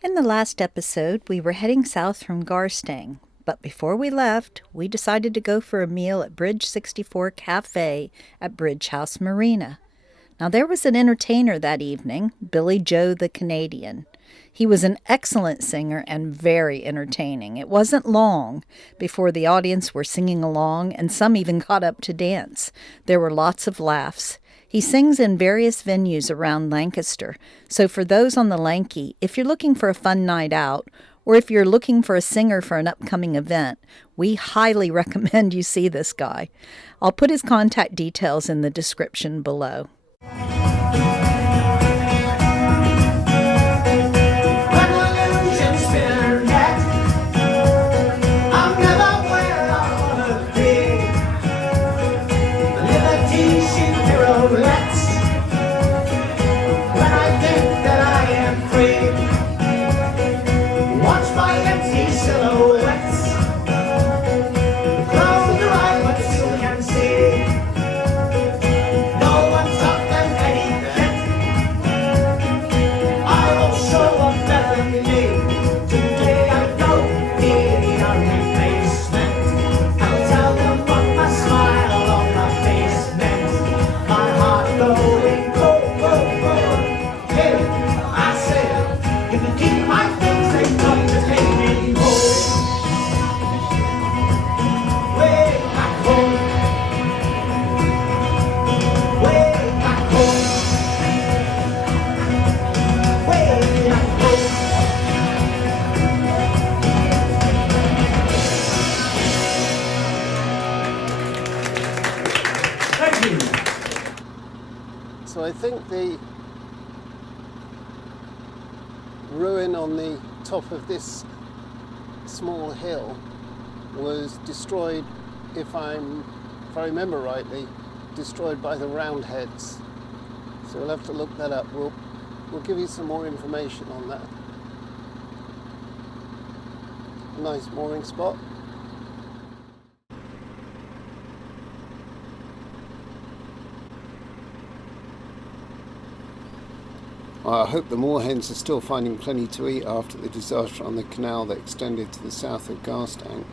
In the last episode, we were heading south from Garstang, but before we left, we decided to go for a meal at Bridge 64 Café at House Marina. Now, there was an entertainer that evening, Billy Joe the Canadian. He was an excellent singer and very entertaining. It wasn't long before the audience were singing along, and some even got up to dance. There were lots of laughs. He sings in various venues around Lancaster, so for those on the Lanky, if you're looking for a fun night out, or if you're looking for a singer for an upcoming event, we highly recommend you see this guy. I'll put his contact details in the description below. So I think the ruin on the top of this small hill was destroyed, if I remember rightly, destroyed by the Roundheads. So we'll have to look that up. We'll give you some more information on that. Nice mooring spot. I hope the moorhens are still finding plenty to eat after the disaster on the canal that extended to the south of Garstang.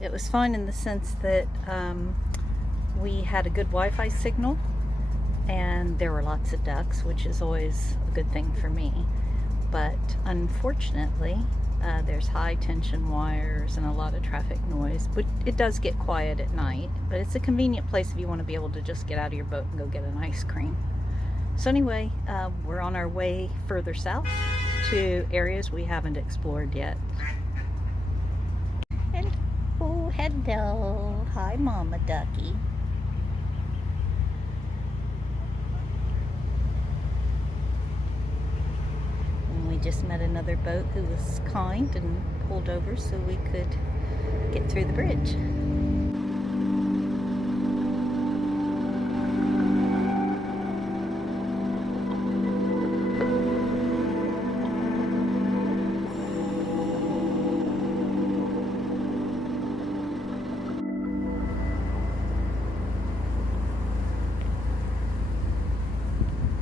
It was fun in the sense that we had a good Wi-Fi signal and there were lots of ducks, which is always a good thing for me. But unfortunately, there's high tension wires and a lot of traffic noise, but it does get quiet at night. But it's a convenient place if you want to be able to just get out of your boat and go get an ice cream. So anyway, we're on our way further south to areas we haven't explored yet. Oh, hello. Hi, Mama Ducky. And we just met another boat who was kind and pulled over so we could get through the bridge.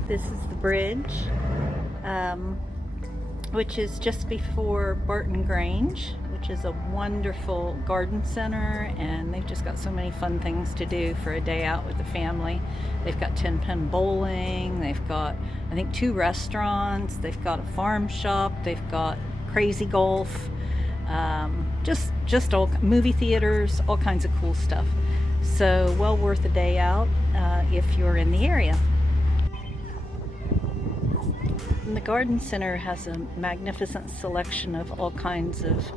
This is the bridge, which is just before Barton Grange, which is a wonderful garden center, and they've just got so many fun things to do for a day out with the family. They've got 10-pin bowling, they've got, I think, 2 restaurants, they've got a farm shop, they've got crazy golf, just all movie theaters, all kinds of cool stuff. So well worth a day out if you're in the area. And the garden center has a magnificent selection of all kinds of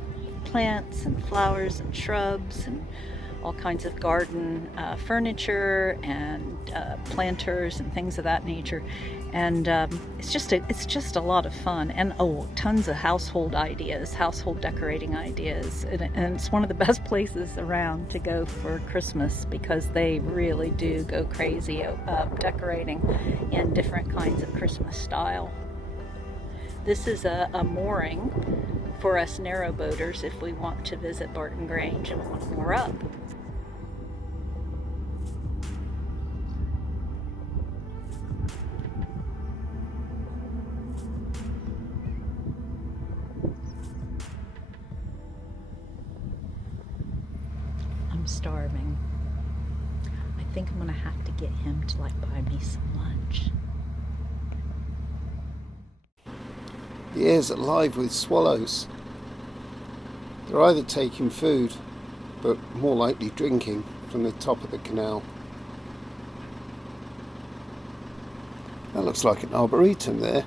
plants and flowers and shrubs and all kinds of garden furniture and planters and things of that nature. And it's just a lot of fun, and tons of household decorating ideas, and it's one of the best places around to go for Christmas because they really do go crazy decorating in different kinds of Christmas style. This is a mooring for us narrowboaters if we want to visit Barton Grange and want to moor up. I'm starving. I think I'm gonna have to get him to buy me some lunch. The air's alive with swallows. They're either taking food, but more likely drinking from the top of the canal. That looks like an arboretum there.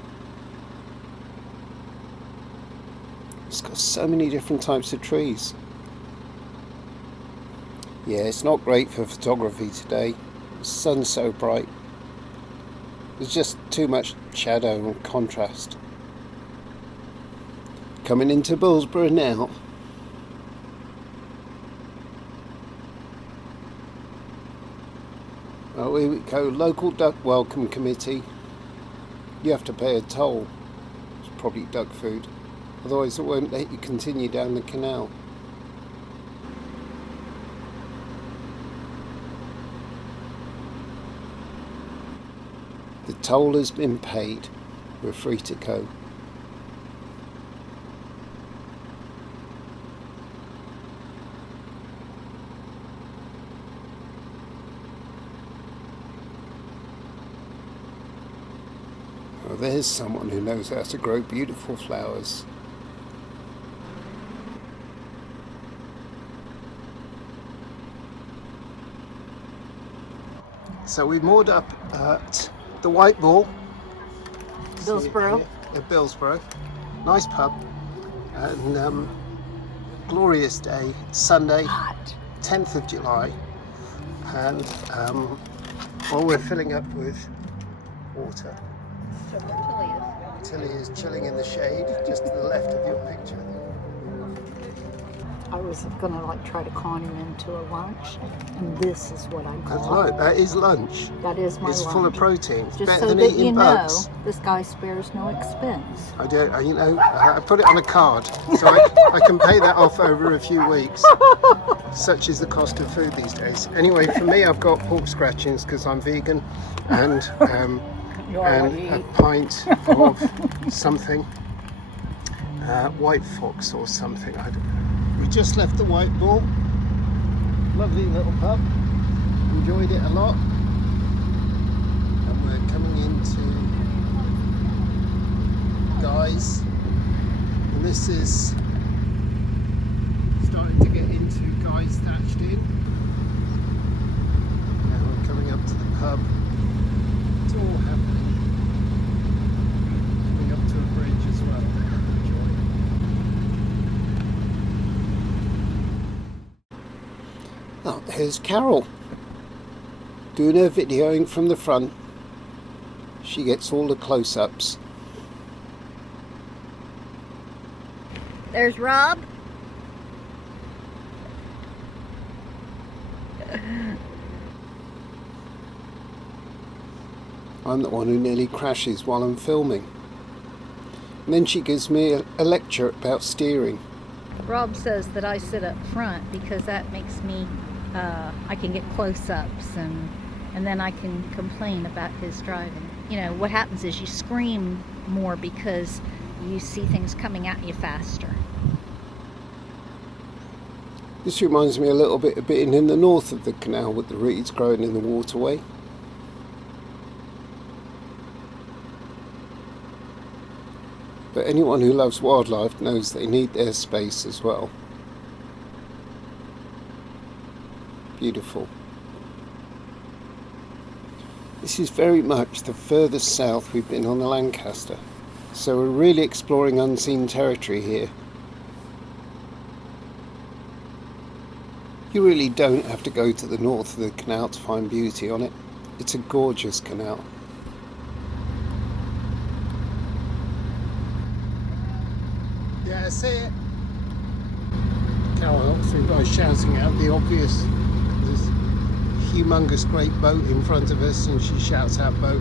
It's got so many different types of trees. Yeah, it's not great for photography today. The sun's so bright. There's just too much shadow and contrast. Coming into Bilsborrow now. Oh, here we go. Local Duck Welcome Committee. You have to pay a toll. It's probably duck food. Otherwise it won't let you continue down the canal. The toll has been paid. We're free to go. Oh, there's someone who knows how to grow beautiful flowers. So we moored up at the White Bull, Bilsborrow. At Bilsborrow. Nice pub. And glorious day, Sunday, 10th of July. And well, we're filling up with water. Tilly is chilling in the shade, just to the left of your picture. I was gonna try to con him into a lunch, and this is what I That's got. right, that is lunch. That is my lunch. It's full of protein. It's Just better so than that eating you bugs. know, this guy spares no expense. I don't, I put it on a card, so I can pay that off over a few weeks. Such is the cost of food these days. Anyway, for me, I've got pork scratchings because I'm vegan, and a pint of something, white fox or something. I don't know. We just left the White Bull. Lovely little pub. Enjoyed it a lot. And we're coming into Guy's. And this is starting to get into Guy's Thatched Inn. Now we're coming up to the pub. It's all happening. Coming up to a bridge as well. Oh, there's Carol doing her videoing from the front. She gets all the close-ups. There's Rob. I'm the one who nearly crashes while I'm filming. And then she gives me a lecture about steering. Rob says that I sit up front because that makes me, I can get close-ups and then I can complain about his driving. You know, what happens is you scream more because you see things coming at you faster. This reminds me a little bit of being in the north of the canal with the reeds growing in the waterway. But anyone who loves wildlife knows they need their space as well. Beautiful. This is very much the furthest south we've been on the Lancaster, so we're really exploring unseen territory here. You really don't have to go to the north of the canal to find beauty on it. It's a gorgeous canal. better see it. Carol helps me by shouting out the obvious. There's a humongous great boat in front of us and she shouts out boat.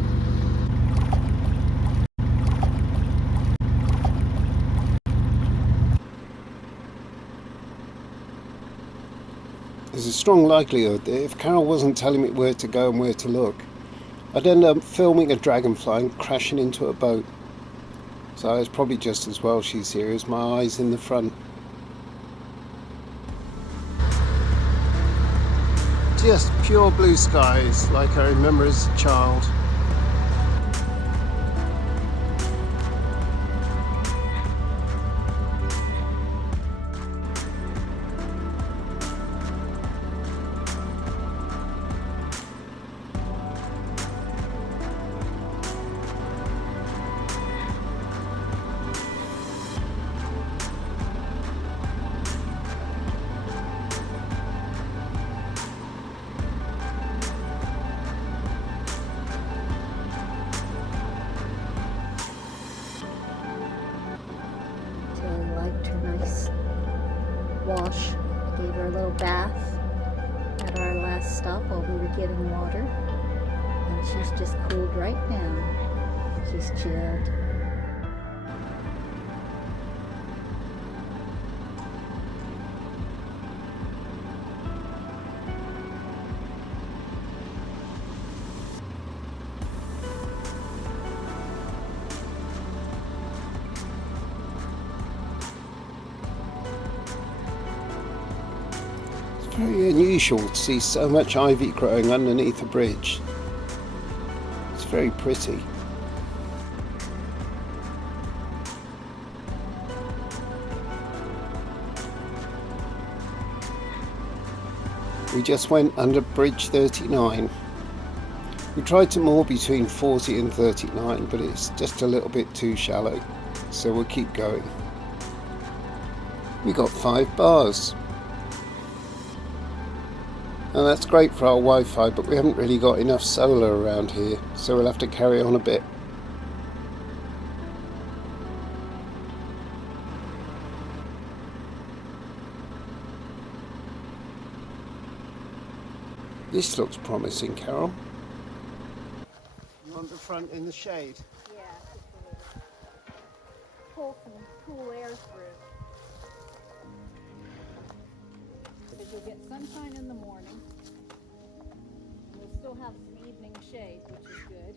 There's a strong likelihood that if Carol wasn't telling me where to go and where to look, I'd end up filming a dragonfly and crashing into a boat. So it's probably just as well she's here as my eyes in the front. Just pure blue skies like I remember as a child. Wash. Gave her a little bath at our last stop while we were getting water. And she's just cooled right down. She's chilled. Very unusual to see so much ivy growing underneath a bridge. It's very pretty. We just went under bridge 39. We tried to moor between 40 and 39, but it's just a little bit too shallow, so we'll keep going. We got 5 bars. And that's great for our Wi-Fi, but we haven't really got enough solar around here, so we'll have to carry on a bit. This looks promising, Carol. You want the front in the shade? Yeah, just a little. Pull some cool air through. Because you'll get sunshine in the morning. And we'll still have some evening shade, which is good.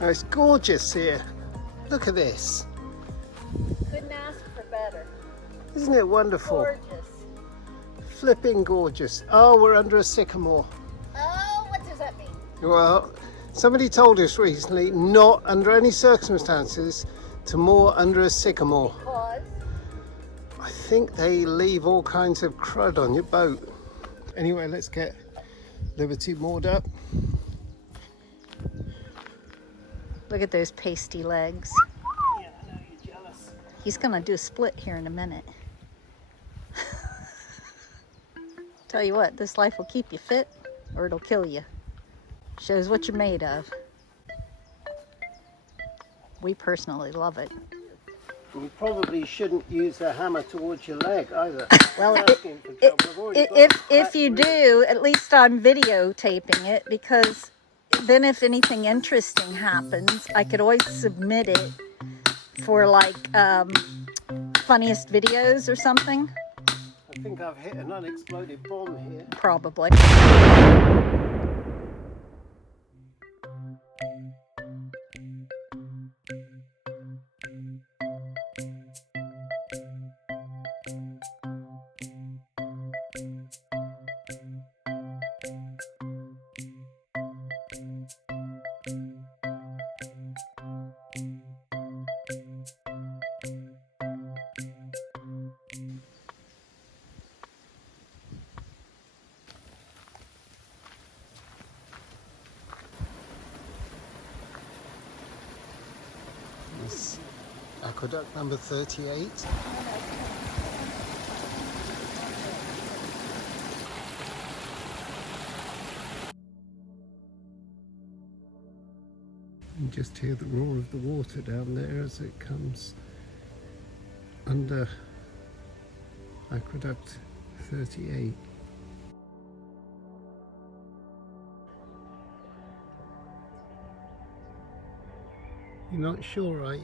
Oh, it's gorgeous here. Look at this. Couldn't ask for better. Isn't it wonderful? Gorgeous. Flipping gorgeous. Oh, we're under a sycamore. Oh, what does that mean? Well, somebody told us recently not under any circumstances to moor under a sycamore. Because? I think they leave all kinds of crud on your boat. Anyway, let's get Liberty moored up. Look at those pasty legs. Yeah, I know you're jealous. He's gonna do a split here in a minute. Tell you what, this life will keep you fit or it'll kill you. Shows what you're made of. We personally love it. You probably shouldn't use a hammer towards your leg either. Well, If if you do, at least I'm videotaping it, because then if anything interesting happens, I could always submit it for like funniest videos or something. I think I've hit an unexploded bomb here. Probably. aqueduct number 38. You just hear the roar of the water down there as it comes under aqueduct 38. You're not sure, are you?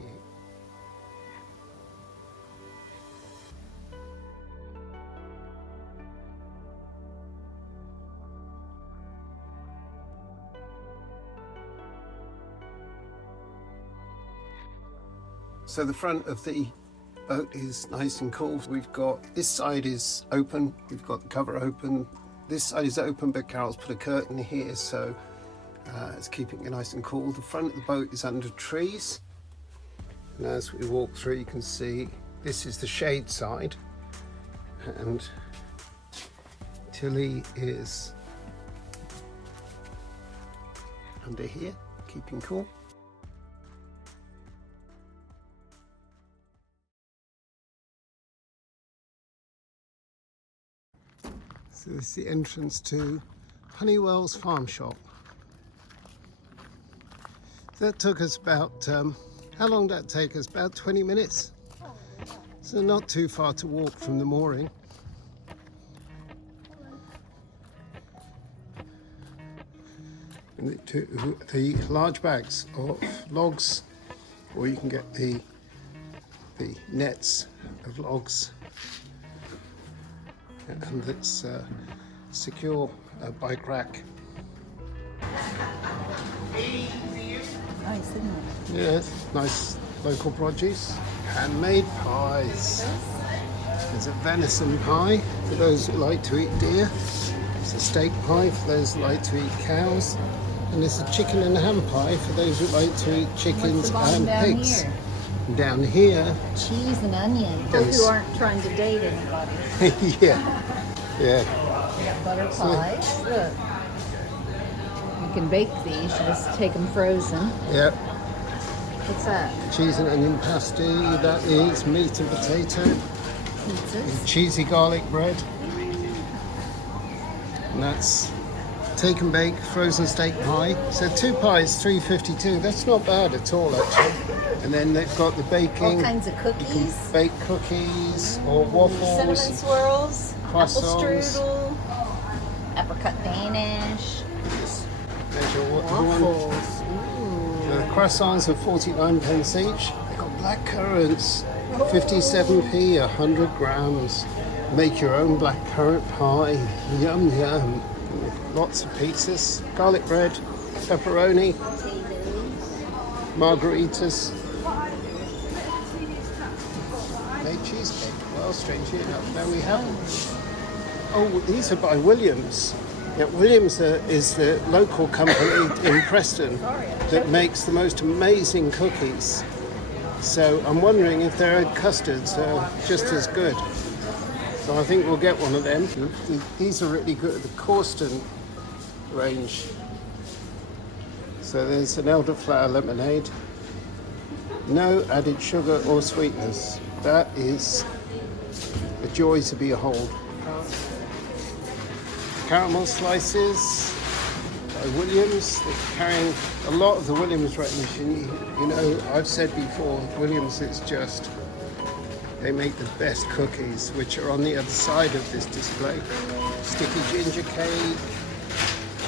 So the front of the boat is nice and cool. We've got, this side is open, we've got the cover open. This side is open, but Carol's put a curtain here, so it's keeping it nice and cool. The front of the boat is under trees. And as we walk through, you can see this is the shade side. And Tilly is under here, keeping cool. So this is the entrance to Honeywells farm shop. That took us about, how long did that take us? About 20 minutes. So not too far to walk from the mooring. And the large bags of logs, or you can get the nets of logs. And it's secure bike rack. Nice, isn't it? Yes, nice local produce. Handmade pies. There's a venison pie for those who like to eat deer. There's a steak pie for those who like to eat cows. And there's a chicken and ham pie for those who like to eat chickens and pigs. Here? Down here, Cheese and onion. Those Who aren't trying to date anybody. yeah. We got butter pies. Look. You can bake these. You just take them frozen. Yep. What's that? Cheese and onion pasty. That is meat and potato. Pizzas. Cheesy garlic bread. And that's take and bake frozen steak pie. So 2 pies, $3.52. That's not bad at all, actually. And then they've got the baking. All kinds of cookies. Bake cookies or waffles. Cinnamon swirls. Croissants. Apple strudel. Apricot Danish. Just measure what you want. Waffles. The croissants are 49 pence each. They've got black currants, 57p, 100 grams. Make your own black currant pie. Yum, yum. Lots of pizzas. Garlic bread, pepperoni, margaritas. Made cheesecake. Well, strangely enough, now we have them. Oh, these are by Williams. Yeah, Williams is the local company in Preston that makes the most amazing cookies. So I'm wondering if their custards are just as good. So I think we'll get one of them. These are really good, the Garstang range. So there's an elderflower lemonade. No added sugar or sweetness. That is a joy to behold. Caramel slices by Williams. They're carrying a lot of the Williams range. And you know, I've said before, Williams is just, they make the best cookies, which are on the other side of this display. Sticky ginger cake,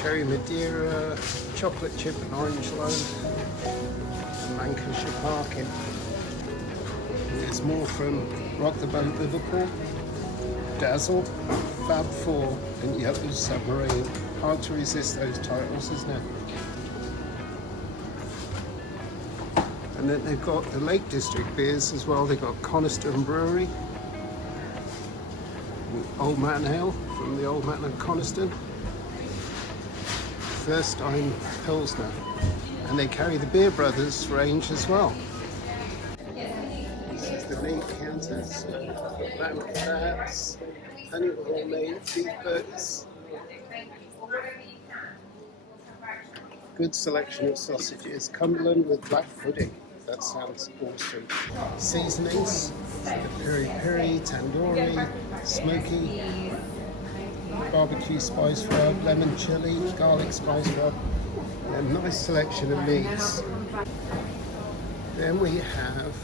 cherry Madeira, chocolate chip and orange loaf, and Lancaster Parkin. There's more from Rock the Boat Liverpool, Dazzle, Fab 4, and Yellow Submarine. Hard to resist those titles, isn't it? And then they've got the Lake District beers as well. They've got Coniston Brewery, Old Man Ale from the Old Man of Coniston, First Time Pilsner, and they carry the Beer Brothers range as well. This is the main counters, lamb kebabs, Honeywell made beef burgers. Good selection of sausages, Cumberland with black pudding. That sounds awesome. Seasonings, peri peri, tandoori, smoky, barbecue spice rub, lemon chili, garlic spice rub. A nice selection of meats. Then we have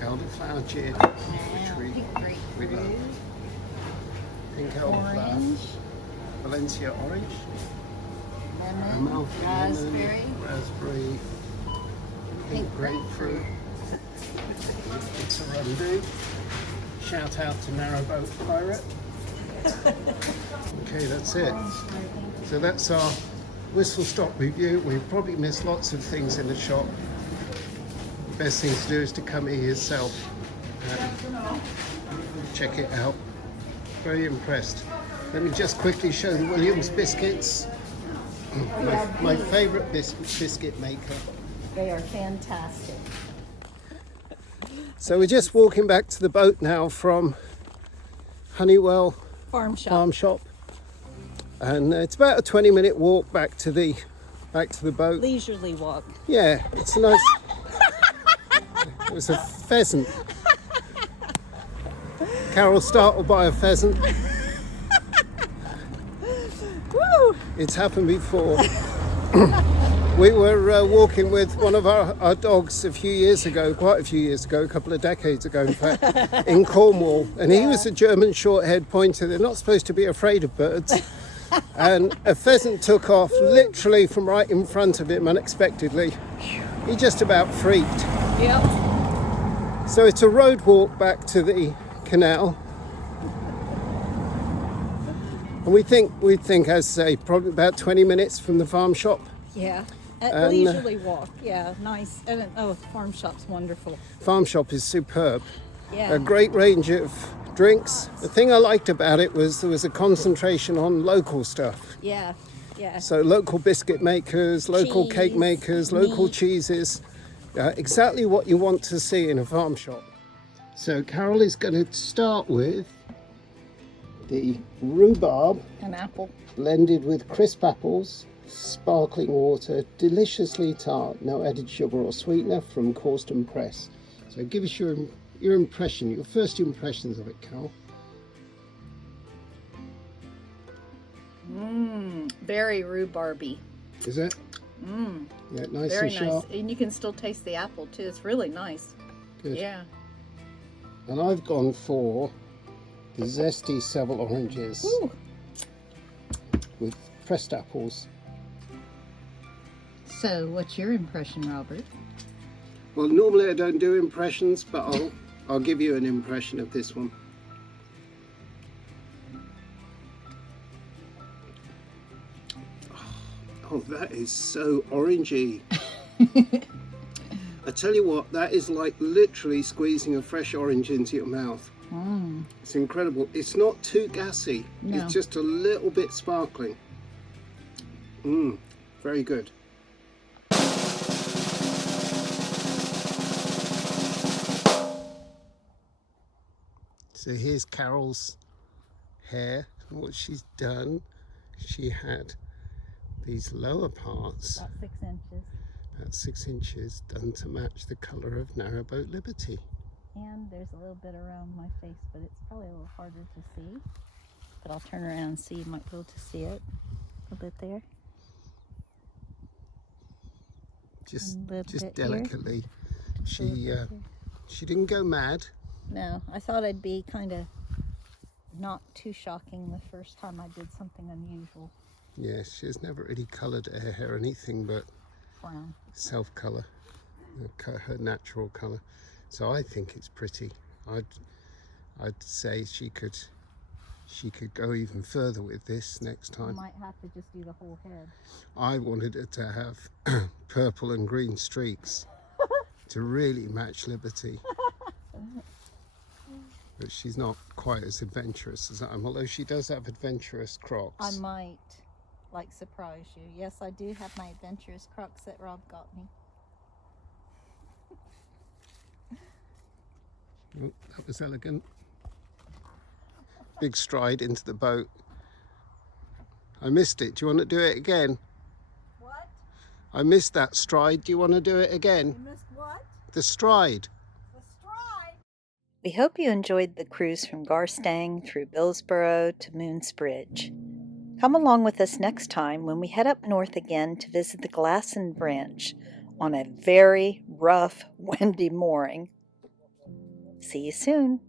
elderflower gin, which we really love. Pink elderflower, Orange, Valencia orange, lemon, Amalfi raspberry, lemon, raspberry, pink grapefruit. It's a run-do. Shout out to Narrowboat Pirate. Okay, that's it. So that's our whistle-stop review. We've probably missed lots of things in the shop. The best thing to do is to come here yourself and check it out. Very impressed. Let me just quickly show the Williams biscuits. My favourite biscuit maker. They are fantastic. So we're just walking back to the boat now from Honeywell Farm shop. And it's about a 20-minute walk back to the boat. Leisurely walk. Yeah, it's a nice. It was a pheasant. Carol startled by a pheasant. Woo! It's happened before. We were walking with one of our dogs quite a few years ago, a couple of decades ago, in fact, in Cornwall. And he was a German short-haired pointer. They're not supposed to be afraid of birds. And a pheasant took off literally from right in front of him unexpectedly. He just about freaked. Yep. So it's a road walk back to the canal. And we think, as I say, probably about 20 minutes from the farm shop. Yeah. A leisurely walk. Yeah, nice. And farm shop's wonderful. Farm shop is superb. Yeah. A great range of drinks. The thing I liked about it was there was a concentration on local stuff. Yeah. Yeah. So local biscuit makers, local cake Cheese, makers, local meat. cheeses. Exactly what you want to see in a farm shop. So Carol is going to start with the rhubarb An apple. blended with crisp apples, sparkling water, deliciously tart, no added sugar or sweetener, from Garstang Press. So give us your impression, your first impressions of it, Carol. Very rhubarby. Is it? Yeah, nice Very and sharp. nice. And you can still taste the apple too. It's really nice. Good. Yeah. And I've gone for the zesty Seville oranges Ooh. with pressed apples. So, what's your impression, Robert? Well, normally I don't do impressions, but I'll give you an impression of this one. Oh, that is so orangey. I tell you what, that is like literally squeezing a fresh orange into your mouth. It's incredible. It's not too gassy. No. It's just a little bit sparkling. Very good. So here's Carol's hair. And what she's done, she had these lower parts, About 6 inches. about 6 inches, done to match the colour of Narrowboat Liberty. And there's a little bit around my face, but it's probably a little harder to see. But I'll turn around and see. You might be able to see it. A bit there. Just A little bit here. delicately. Just a little bit here. She didn't go mad. No, I thought I'd be kind of not too shocking the first time I did something unusual. Yeah, she's never really coloured her hair anything but Brown. self-colour, her natural colour. So I think it's pretty. I'd say she could go even further with this next I time. might have to just do the whole head. I wanted it to have purple and green streaks to really match Liberty. But she's not quite as adventurous as I am, although she does have adventurous Crocs. I might surprise you. Yes, I do have my adventurous Crocs that Rob got me. Oh, that was elegant. Big stride into the boat. I missed it. Do you want to do it again? What? I missed that stride. Do you want to do it again? You missed what? The stride. We hope you enjoyed the cruise from Garstang through Bilsborrow to Moon's Bridge. Come along with us next time when we head up north again to visit the Glasson Branch on a very rough, windy mooring. See you soon.